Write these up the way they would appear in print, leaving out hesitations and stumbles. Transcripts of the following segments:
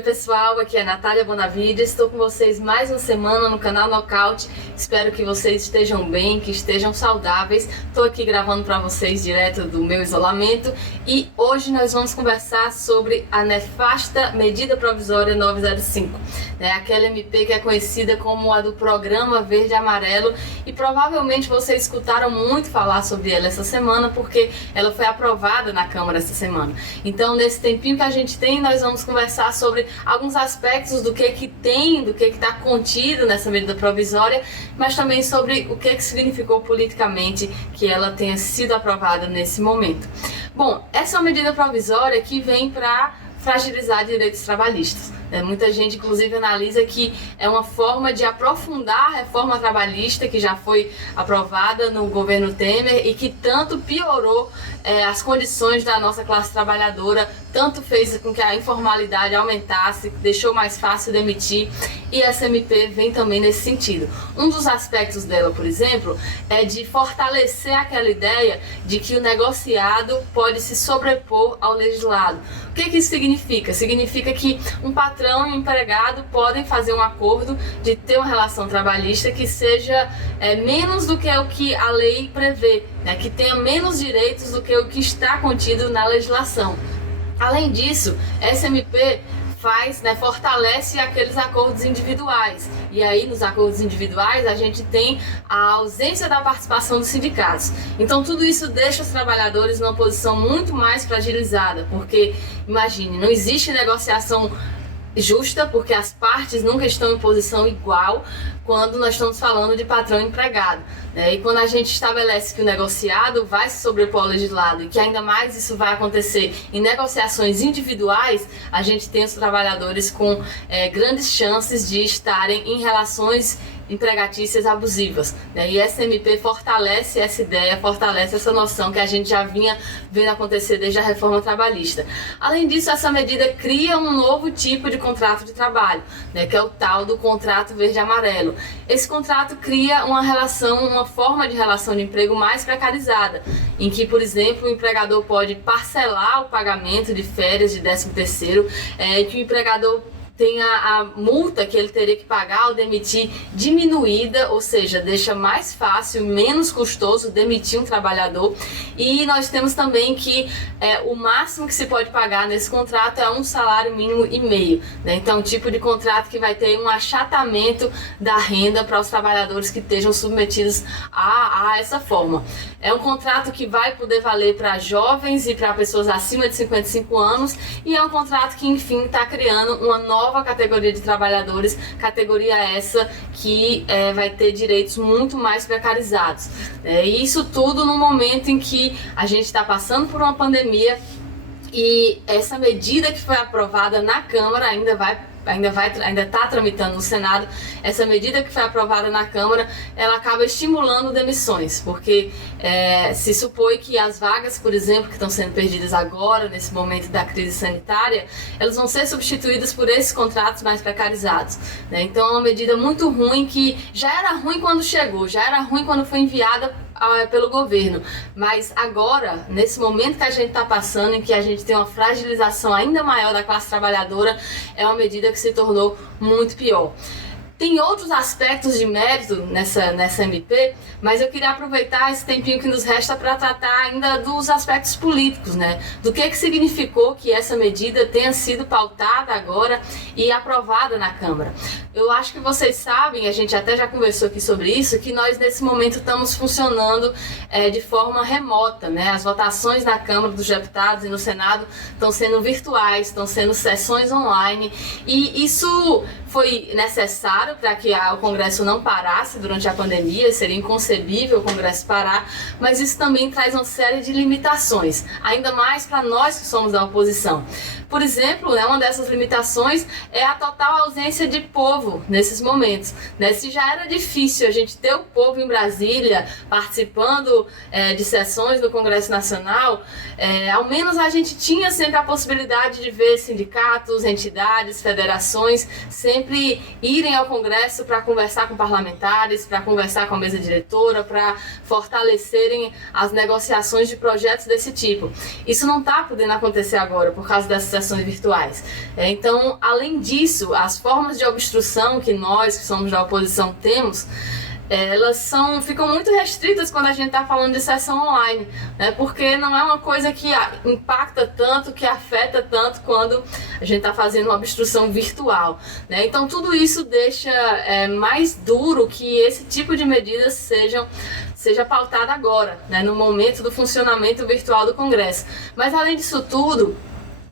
Oi pessoal, aqui é a Natália Bonavide, estou com vocês mais uma semana no canal Nocaute. Espero que vocês estejam bem, que estejam saudáveis. Estou aqui gravando para vocês direto do meu isolamento e hoje nós vamos conversar sobre a nefasta medida provisória 905, aquela MP que é conhecida como a do Programa Verde e Amarelo, e provavelmente vocês escutaram muito falar sobre ela essa semana porque ela foi aprovada na Câmara essa semana. Então, nesse tempinho que a gente tem, nós vamos conversar sobre alguns aspectos do que está contido nessa medida provisória, mas também sobre o que significou politicamente que ela tenha sido aprovada nesse momento. Bom, essa é uma medida provisória que vem para fragilizar direitos trabalhistas. Muita gente, inclusive, analisa que é uma forma de aprofundar a reforma trabalhista que já foi aprovada no governo Temer e que tanto piorou as condições da nossa classe trabalhadora, tanto fez com que a informalidade aumentasse, deixou mais fácil demitir, e essa MP vem também nesse sentido. Um dos aspectos dela, por exemplo, é de fortalecer aquela ideia de que o negociado pode se sobrepor ao legislado. O que isso significa? Significa que um patrão e um empregado podem fazer um acordo de ter uma relação trabalhista que seja menos do que o que a lei prevê, que tenha menos direitos do que o que está contido na legislação. Além disso, essa MP fortalece aqueles acordos individuais. E aí, nos acordos individuais, a gente tem a ausência da participação dos sindicatos. Então, tudo isso deixa os trabalhadores numa posição muito mais fragilizada, porque, imagine, não existe negociação justa, porque as partes nunca estão em posição igual quando nós estamos falando de patrão e empregado. E quando a gente estabelece que o negociado vai se sobrepor ao legislado e que ainda mais isso vai acontecer em negociações individuais, a gente tem os trabalhadores com grandes chances de estarem em relações empregatícias abusivas. E essa MP fortalece essa ideia, fortalece essa noção que a gente já vinha vendo acontecer desde a reforma trabalhista. Além disso, essa medida cria um novo tipo de contrato de trabalho, que é o tal do contrato verde e amarelo. Esse contrato cria uma forma de relação de emprego mais precarizada, em que, por exemplo, o empregador pode parcelar o pagamento de férias de 13º, que o empregador tem a multa que ele teria que pagar ao demitir diminuída, ou seja, deixa mais fácil, menos custoso demitir um trabalhador. E nós temos também que o máximo que se pode pagar nesse contrato é um salário mínimo e meio. Então, um tipo de contrato que vai ter um achatamento da renda para os trabalhadores que estejam submetidos a essa forma. É um contrato que vai poder valer para jovens e para pessoas acima de 55 anos e é um contrato que, enfim, está criando uma nova categoria de trabalhadores, categoria essa que vai ter direitos muito mais precarizados. E isso tudo no momento em que a gente está passando por uma pandemia e essa medida que foi aprovada na Câmara ainda está tramitando no Senado. Essa medida que foi aprovada na Câmara, ela acaba estimulando demissões, porque se supõe que as vagas, por exemplo, que estão sendo perdidas agora, nesse momento da crise sanitária, elas vão ser substituídas por esses contratos mais precarizados. Então é uma medida muito ruim, que já era ruim quando chegou, já era ruim quando foi enviada pelo governo, mas agora, nesse momento que a gente está passando, em que a gente tem uma fragilização ainda maior da classe trabalhadora, é uma medida que se tornou muito pior. Tem outros aspectos de mérito nessa MP, mas eu queria aproveitar esse tempinho que nos resta para tratar ainda dos aspectos políticos, do que significou que essa medida tenha sido pautada agora e aprovada na Câmara. Eu acho que vocês sabem, a gente até já conversou aqui sobre isso, que nós nesse momento estamos funcionando de forma remota. As votações na Câmara dos Deputados e no Senado estão sendo virtuais, estão sendo sessões online, e isso foi necessário para que o Congresso não parasse durante a pandemia. Seria inconcebível o Congresso parar, mas isso também traz uma série de limitações, ainda mais para nós que somos da oposição. Por exemplo, uma dessas limitações é a total ausência de povo nesses momentos. Se já era difícil a gente ter o povo em Brasília participando de sessões do Congresso Nacional, ao menos a gente tinha sempre a possibilidade de ver sindicatos, entidades, federações sempre irem ao Congresso Congresso para conversar com parlamentares, para conversar com a mesa diretora, para fortalecerem as negociações de projetos desse tipo. Isso não está podendo acontecer agora por causa dessas sessões virtuais. Então, além disso, as formas de obstrução que nós, que somos da oposição, temos, elas ficam muito restritas quando a gente está falando de sessão online, né? Porque não é uma coisa que impacta tanto, que afeta tanto quando a gente está fazendo uma obstrução virtual, né? Então tudo isso deixa mais duro que esse tipo de medidas seja pautada agora, né? No momento do funcionamento virtual do Congresso. Mas além disso tudo,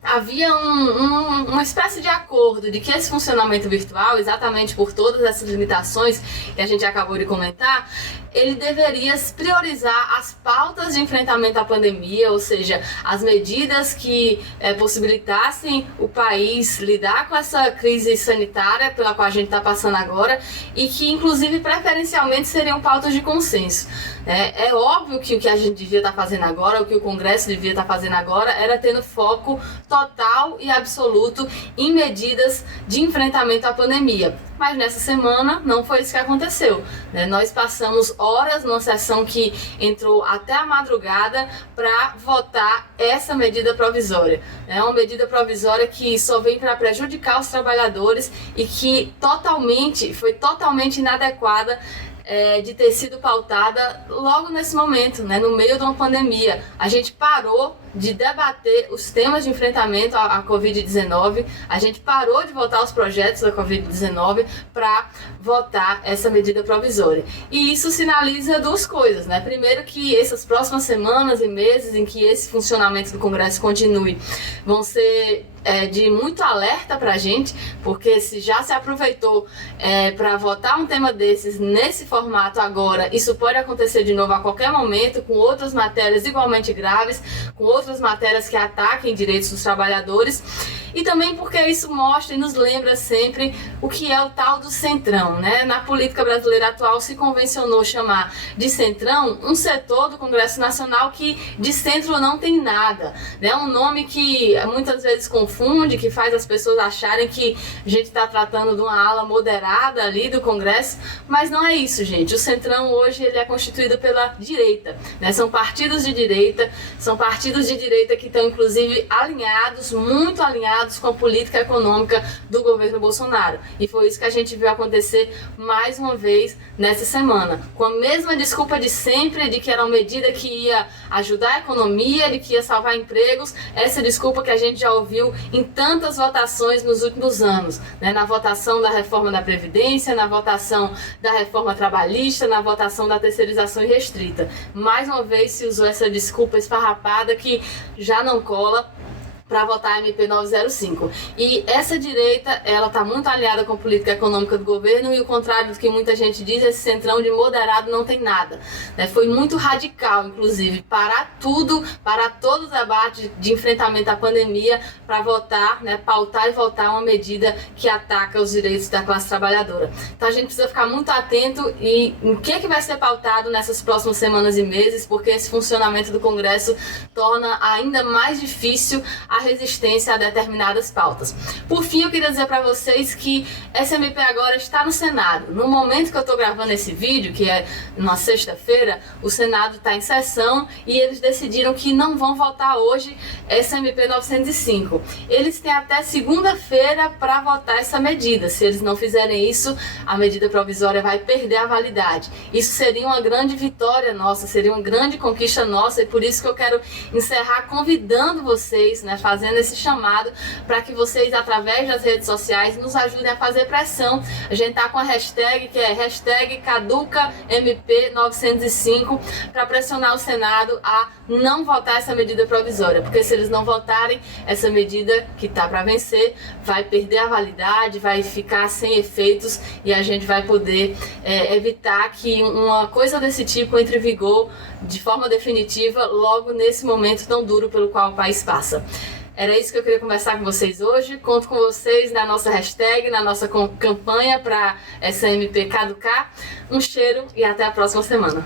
havia uma espécie de acordo de que esse funcionamento virtual, exatamente por todas essas limitações que a gente acabou de comentar, ele deveria priorizar as pautas de enfrentamento à pandemia, ou seja, as medidas que possibilitassem o país lidar com essa crise sanitária pela qual a gente está passando agora e que, inclusive, preferencialmente seriam pautas de consenso. É óbvio que o que a gente devia estar fazendo agora, o que o Congresso devia estar fazendo agora, era tendo foco total e absoluto em medidas de enfrentamento à pandemia. Mas nessa semana não foi isso que aconteceu, né? Nós passamos horas numa sessão que entrou até a madrugada para votar essa medida provisória. É uma medida provisória que só vem para prejudicar os trabalhadores e que foi totalmente inadequada de ter sido pautada logo nesse momento, né, no meio de uma pandemia. A gente parou de debater os temas de enfrentamento à Covid-19, a gente parou de votar os projetos da Covid-19 para votar essa medida provisória. E isso sinaliza duas coisas, né? Primeiro, que essas próximas semanas e meses em que esse funcionamento do Congresso continue vão ser de muito alerta para a gente, porque se já se aproveitou para votar um tema desses nesse formato agora, isso pode acontecer de novo a qualquer momento, com outras matérias igualmente graves, com outras matérias que ataquem direitos dos trabalhadores, e também porque isso mostra e nos lembra sempre o que é o tal do centrão, né? Na política brasileira atual se convencionou chamar de centrão um setor do Congresso Nacional que de centro não tem nada, né? Um nome que muitas vezes confunde, que faz as pessoas acharem que a gente está tratando de uma ala moderada ali do Congresso, mas não é isso, gente. O centrão hoje ele é constituído pela direita, né? São partidos de direita que estão inclusive alinhados, muito alinhados com a política econômica do governo Bolsonaro. E foi isso que a gente viu acontecer mais uma vez nessa semana, com a mesma desculpa de sempre, de que era uma medida que ia ajudar a economia, de que ia salvar empregos, essa desculpa que a gente já ouviu em tantas votações nos últimos anos, né? Na votação da reforma da Previdência, na votação da reforma trabalhista, na votação da terceirização irrestrita. Mais uma vez se usou essa desculpa esfarrapada que já não cola para votar a MP 905. E essa direita, ela está muito aliada com a política econômica do governo e o contrário do que muita gente diz, esse centrão de moderado não tem nada, né? Foi muito radical, inclusive, parar todo o debate de enfrentamento à pandemia para votar, né, pautar e votar uma medida que ataca os direitos da classe trabalhadora. Então a gente precisa ficar muito atento e em que vai ser pautado nessas próximas semanas e meses, porque esse funcionamento do Congresso torna ainda mais difícil a resistência a determinadas pautas. Por fim, eu queria dizer para vocês que essa MP agora está no Senado. No momento que eu estou gravando esse vídeo, que é na sexta-feira, o Senado está em sessão e eles decidiram que não vão votar hoje essa MP 905. Eles têm até segunda-feira para votar essa medida. Se eles não fizerem isso, a medida provisória vai perder a validade. Isso seria uma grande vitória nossa, seria uma grande conquista nossa, e por isso que eu quero encerrar convidando vocês, né, fazendo esse chamado para que vocês, através das redes sociais, nos ajudem a fazer pressão. A gente tá com a hashtag, que é hashtag CaducaMP905, para pressionar o Senado a não votar essa medida provisória, porque se eles não votarem, essa medida que tá para vencer vai perder a validade, vai ficar sem efeitos e a gente vai poder evitar que uma coisa desse tipo entre em vigor de forma definitiva logo nesse momento tão duro pelo qual o país passa. Era isso que eu queria conversar com vocês hoje. Conto com vocês na nossa hashtag, na nossa campanha para essa MP caducar. Um cheiro e até a próxima semana.